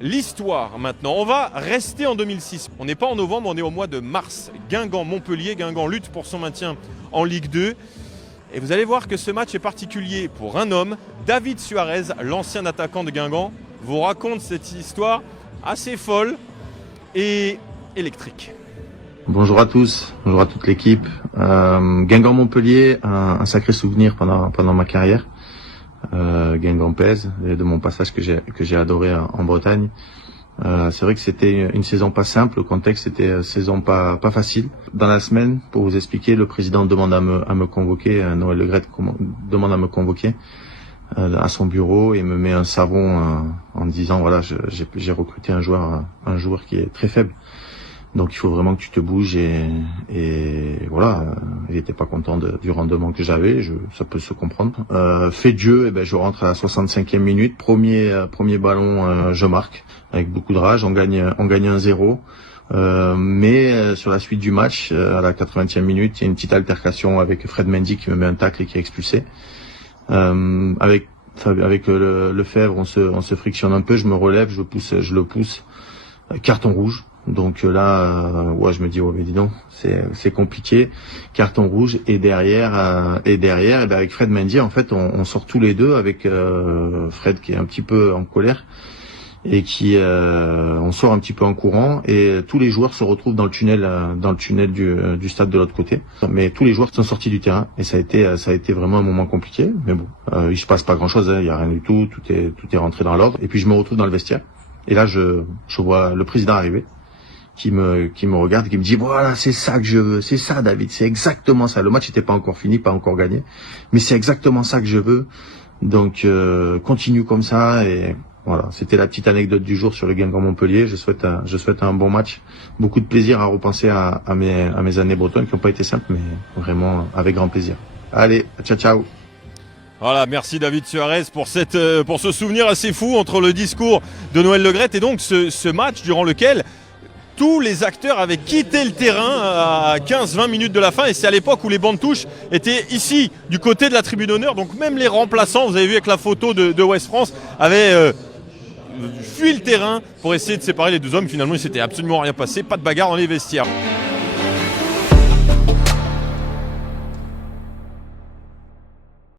l'histoire maintenant. On va rester en 2006. On n'est pas en novembre, on est au mois de mars. Guingamp-Montpellier. Guingamp lutte pour son maintien en Ligue 2. Et vous allez voir que ce match est particulier pour un homme. David Suarez, l'ancien attaquant de Guingamp, vous raconte cette histoire assez folle et électrique. Bonjour à tous, bonjour à toute l'équipe. Guingamp-Montpellier, un sacré souvenir pendant ma carrière. Guingamp pèse, et de mon passage que j'ai adoré en Bretagne. C'est vrai que c'était une saison pas simple, le contexte était une saison pas facile. Dans la semaine, pour vous expliquer, le président demande à me convoquer, Noël Le Graët demande à me convoquer à son bureau et me met un savon en disant voilà, j'ai recruté un joueur qui est très faible. Donc il faut vraiment que tu te bouges et voilà, il était pas content du rendement que j'avais, ça peut se comprendre. Fait de jeu, je rentre à la 65e minute, premier ballon, je marque avec beaucoup de rage, on gagne 1-0. Mais sur la suite du match, à la 80e minute, il y a une petite altercation avec Fred Mendy qui me met un tacle et qui est expulsé. Avec Lefebvre, on se frictionne un peu, je me relève, je le pousse, carton rouge. Donc là, je me dis mais dis donc, c'est compliqué, carton rouge. Et derrière, avec Fred Mendy, en fait, on sort tous les deux avec Fred qui est un petit peu en colère et on sort un petit peu en courant et tous les joueurs se retrouvent dans le tunnel du stade de l'autre côté. Mais tous les joueurs sont sortis du terrain et ça a été vraiment un moment compliqué. Mais bon, il se passe pas grand chose, il y a rien du tout, tout est rentré dans l'ordre. Et puis je me retrouve dans le vestiaire et là je vois le président arriver, qui me regarde et qui me dit voilà, c'est ça que je veux, c'est ça David, c'est exactement ça. Le match n'était pas encore fini, pas encore gagné, mais c'est exactement ça que je veux. Donc continue comme ça. Et voilà, c'était la petite anecdote du jour sur le Guingamp-Montpellier. Je souhaite un bon match, beaucoup de plaisir à repenser à mes années bretonnes qui n'ont pas été simples, mais vraiment avec grand plaisir. Allez, ciao. Voilà, merci David Suarez pour ce souvenir assez fou entre le discours de Noël Le Graët et donc ce match durant lequel tous les acteurs avaient quitté le terrain à 15-20 minutes de la fin et c'est à l'époque où les bancs de touche étaient ici, du côté de la tribune d'honneur. Donc même les remplaçants, vous avez vu avec la photo de Ouest France, avaient fui le terrain pour essayer de séparer les deux hommes. Finalement, il ne s'était absolument rien passé, pas de bagarre dans les vestiaires.